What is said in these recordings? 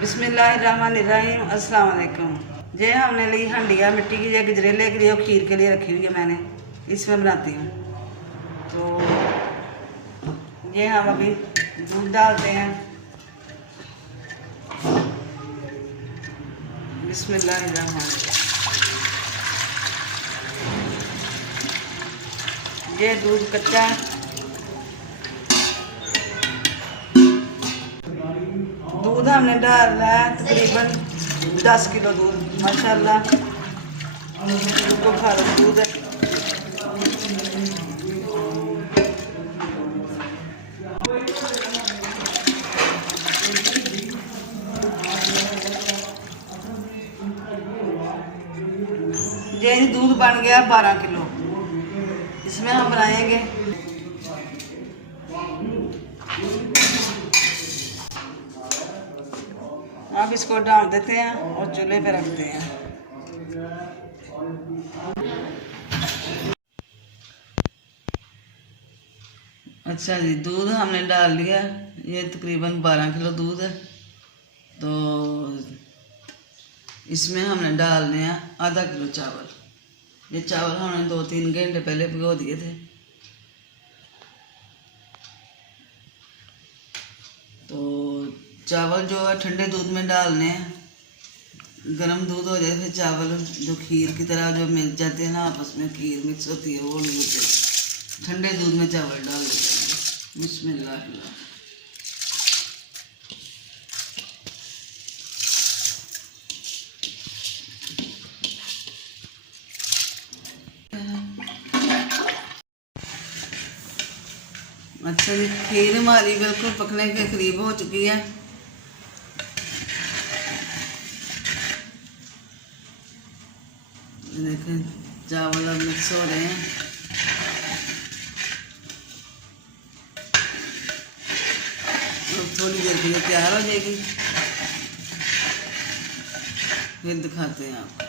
बिस्मिल्लाहिर्रहमानिर्रहीम, अस्सलाम वालेकुम। ये हमने ली हंडिया मिट्टी की, ये गजरेले के लिए और खीर के लिए रखी हुई है मैंने, इसमें बनाती हूँ। तो ये हम अभी दूध डालते हैं। बिस्मिल्लाहिर्रहमानिर्रहीम। ये दूध कच्चा है। दूध हमने डाला है तकरीबन 10 किलो दूध, माशाल्लाह बिल्कुल खारस दूध है। ये दूध बन गया 12 किलो, इसमें हम बनाएंगे। अब इसको डाल देते हैं और चूल्हे पे रखते हैं। अच्छा जी, दूध हमने डाल लिया, ये तकरीबन 12 किलो दूध है। तो इसमें हमने डालने हैं आधा किलो चावल। ये चावल हमने 2-3 घंटे पहले भिगो दिए थे। तो चावल जो है ठंडे दूध में डालने हैं। गर्म दूध हो जाए फिर चावल जो खीर की तरह जो मिल जाते हैं ना, आपस में खीर मिक्स होती है, वो नहीं होते। ठंडे दूध में चावल डाल देते हैं। बिस्मिल्लाह। अच्छा जी, खीर हमारी बिल्कुल पकने के करीब हो चुकी है। देखें चावल अब मिक्स हो रहे हैं। अब थोड़ी देर के लिए तैयार हो जाएगी, फिर दिखाते हैं आपको।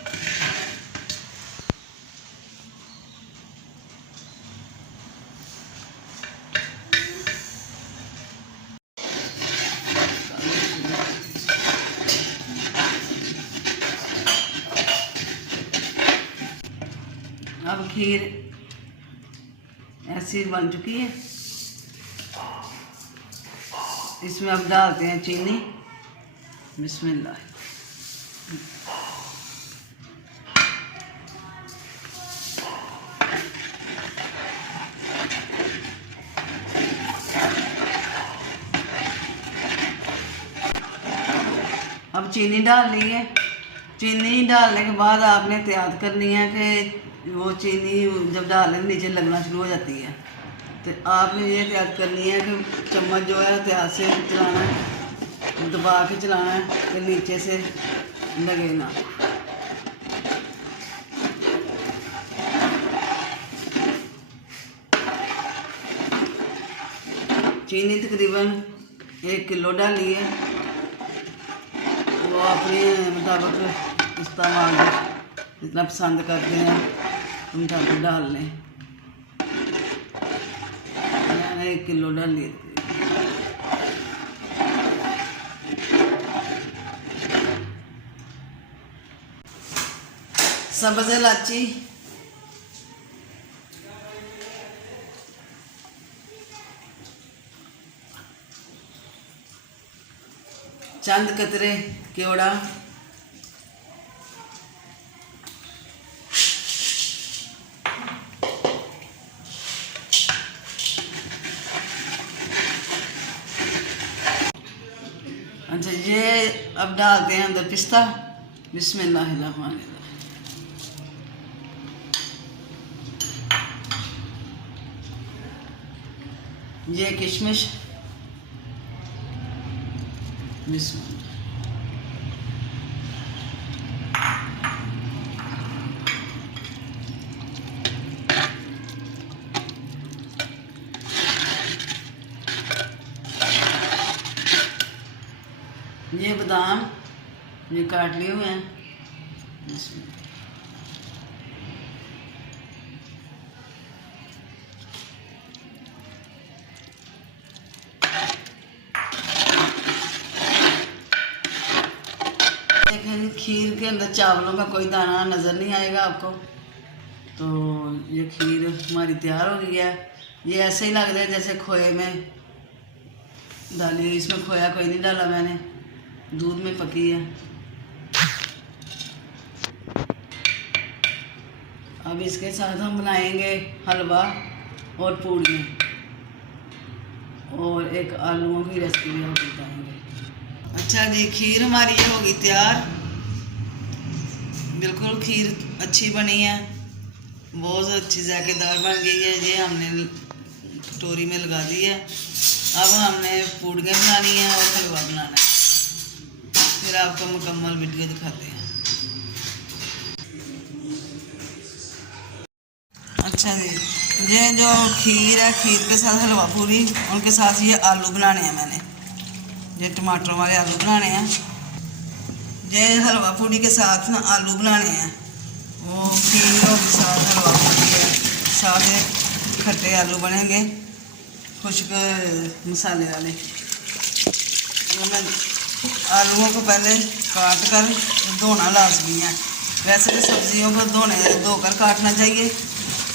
अब खीर ऐसी बन चुकी है। इसमें अब डालते हैं चीनी। बिस्मिल्लाह। अब चीनी डाल ली है। चीनी डालने के बाद आपने एहतियात करनी है कि वो चीनी जब डालने नीचे लगना शुरू हो जाती है, तो आपने ये एहतियात करनी है कि चम्मच जो है एहतियात से चलाना है, दबा के चलाना है कि नीचे से लगे ना। चीनी तकरीबन 1 किलो डाली है। वो अपने मुताबिक इस्तेमाल जितना पसंद करते हैं मुताबिक डाल लें। मैंने 1 किलो डाली है। सब्ज़ इलायची, चंद कतरे केवड़ा, अच्छा ये अब डालते हैं अंदर पिस्ता। बिस्मिल्लाहिर्रहमानिर्रहीम। ये किशमिश। बिस्मिल्लाह। ये बादाम ये काट लिए हुए हैं। खीर के अंदर चावलों का कोई दाना नज़र नहीं आएगा आपको। तो ये खीर हमारी तैयार हो गई है। ये ऐसे ही लग रहा है जैसे खोए में डाली, इसमें खोया कोई नहीं डाला मैंने, दूध में पकी है। अब इसके साथ हम बनाएंगे हलवा और पूड़ियाँ और एक आलूओं की रेसिपी भी हम बताएंगे। अच्छा जी, खीर हमारी ये होगी तैयार। बिल्कुल खीर अच्छी बनी है, बहुत अच्छी जायकेदार बन गई है। ये हमने कटोरी में लगा दी है। अब हमने पूड़ियाँ बनानी है और हलवा बनाना है, फिर आपको मुकम्मल वीडियो दिखाते हैं। अच्छा जी, ये जो खीर है, खीर के साथ हलवा पूरी, उनके साथ ये आलू बनाने हैं मैंने, ये टमाटर वाले आलू बनाने हैं। ये हलवा पूरी के साथ ना आलू बनाने हैं, वो खीर के साथ हलवा पूरी है, साथ खट्टे आलू बनेंगे खुश्क मसाले वाले। तो मैं आलूओं को पहले काट कर धोना लाजमी है। वैसे तो सब्जियों को धोकर काटना चाहिए,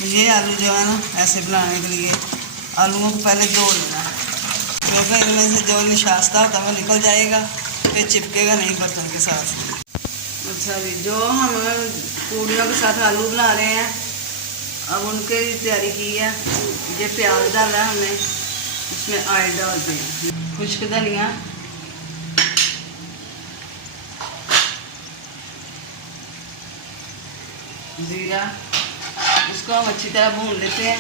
ये आलू जो है ना ऐसे बनाने के लिए आलूओं को पहले धो लेना है, क्योंकि इनमें से जो निशास्ता होता है वो निकल जाएगा, फिर चिपकेगा नहीं बर्तन के साथ। अच्छा जी, जो हम पूड़ियों के साथ आलू बना रहे हैं, अब उनके तैयारी की है। ये प्याज डाला है हमने, इसमें ऑयल डालते हैं, खुश्क धनिया, जीरा, इसको हम अच्छी तरह भून लेते हैं।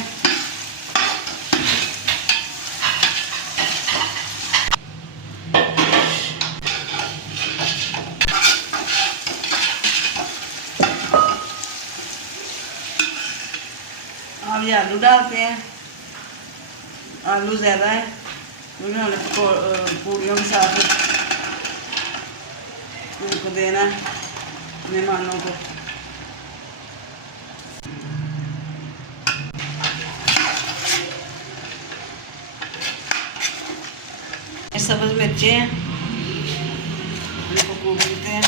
अब ये आलू डालते हैं। आलू ज़्यादा है क्योंकि हमने पूड़ियों के साथ उनको देना है मेहमानों को। सब्ज़ मिर्चें हैं, इनको कूट लेते हैं।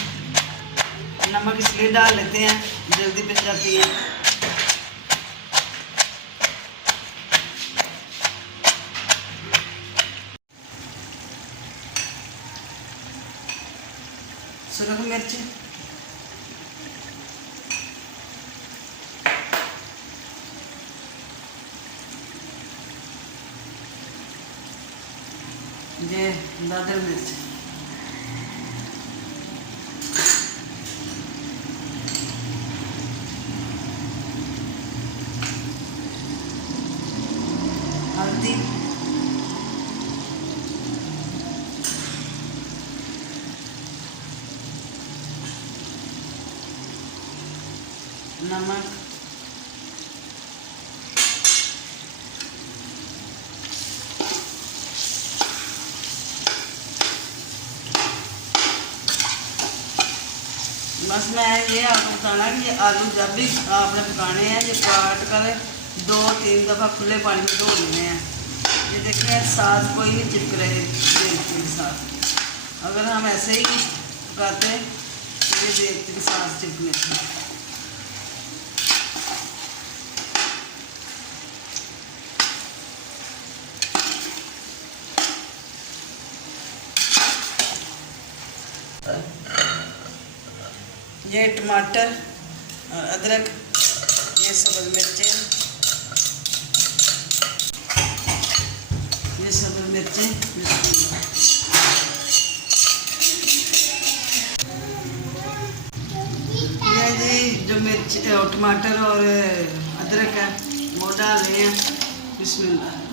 नमक इसलिए डाल लेते हैं जल्दी पिस जाती है। सुरख मिर्च, ये दादर मिर्च, हल्दी, नमक, बस मैं ये आपको बताना कि ये आलू जब भी आपने पकाने हैं, ये काट कर 2-3 दफ़ा खुले पानी में धो लेने हैं। ये देखिए साथ कोई नहीं चिपक रहे देगची के साथ। अगर हम ऐसे ही पकाते तो ये देगची के साथ चिपकने थे। ये टमाटर, अदरक, ये सब्ज़ मिर्चें, ये सब्ज़ मिर्चें, ये जी जो मिर्च टमाटर और अदरक है वो डाल रहे हैं। बिस्मिल्लाह।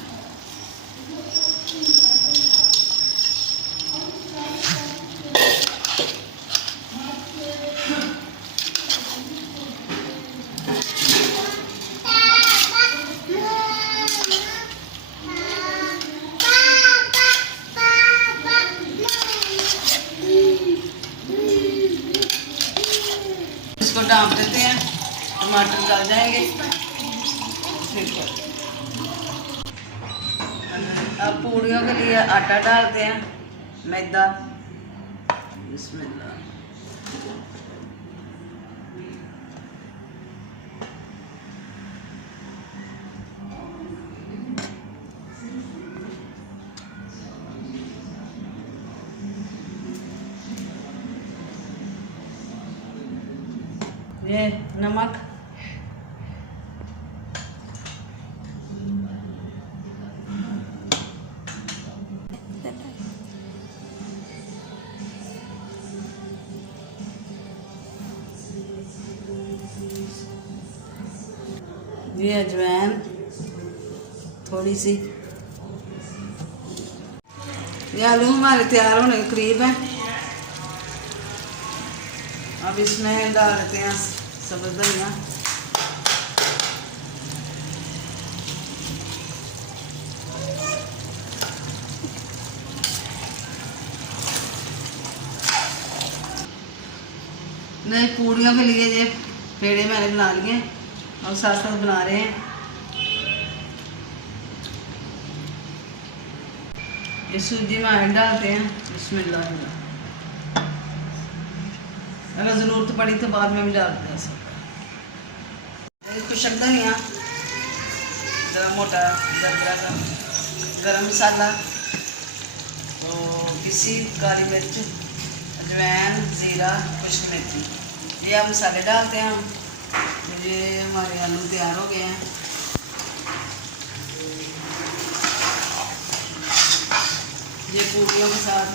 इसको डांप देते हैं, टमाटर डाल जाएंगे फिर। अब पूड़ियों के लिए आटा डालते हैं, मैदा, बिस्मिल्लाह। ये नमक, ये अजवाइन थोड़ी सी। ये आलू हमारे तैयार होने के करीब है। अब इसमें डाल देते हैं सब्ज़ धनिया, नहीं पूड़ियों के लिए ये पेड़े मैंने बना लिए और साथ साथ बना रहे हैं। ये सूजी में डालते हैं, बिस्मिल्लाह। अगर ज़रूरत पड़ी तो बाद में भी डालते हैं सब। खुशक धनिया, ज़रा मोटा दरदरा का गरम मसाला, और किसी काली मिर्च, अजवाइन, ज़ीरा, खुश्क मेथी, ये आप मसाले डालते हैं हम। ये हमारे आलू तैयार हो गए हैं। ये पूरियों के साथ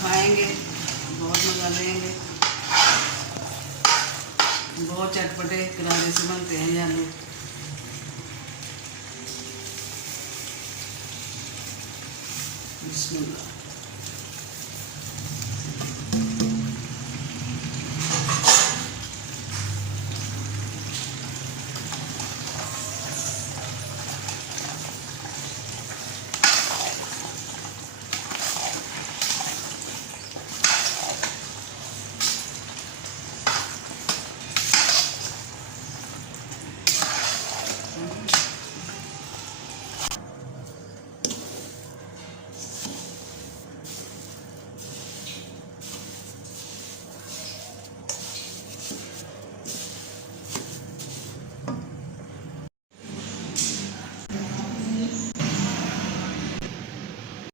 खाएंगे, बहुत मज़ा लेंगे। बहुत चटपटे करारे से बनते हैं ये आलू। बिस्मिल्लाह।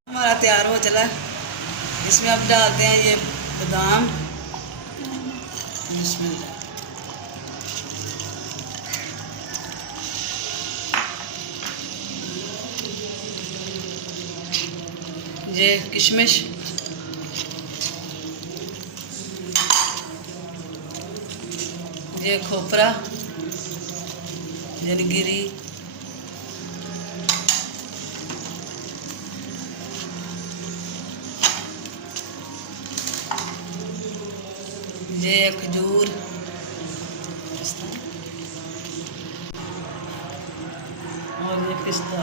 हमारा तैयार हो चला। इसमें अब डालते हैं ये बादाम, बिस्मिल्लाह। ये किशमिश, ये खोपरा, जलगिरी, ये खजूर, और ये पिस्ता।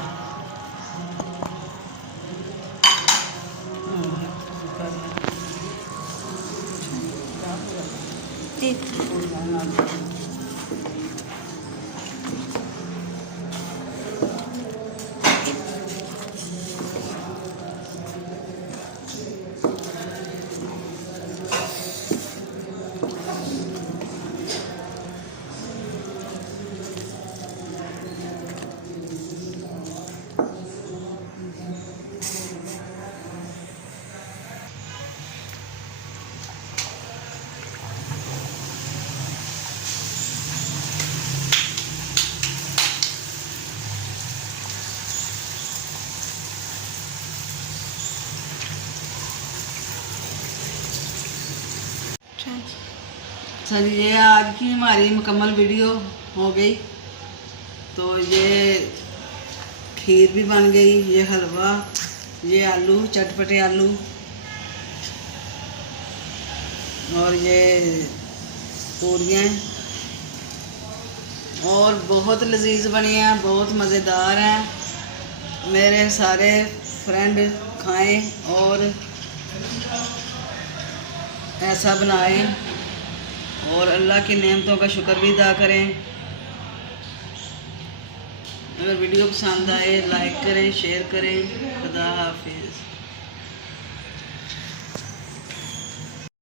अच्छा जी, ये आज की हमारी मुकम्मल वीडियो हो गई। तो ये खीर भी बन गई, ये हलवा, ये आलू, चटपटे आलू, और ये पूरियाँ, और बहुत लजीज बनी हैं, बहुत मज़ेदार हैं। मेरे सारे फ्रेंड खाएं और ऐसा बनाएं और अल्लाह की नेमतों का शुक्र भी अदा करें। अगर वीडियो पसंद आए लाइक करें, शेयर करें। खुदा हाफिज़।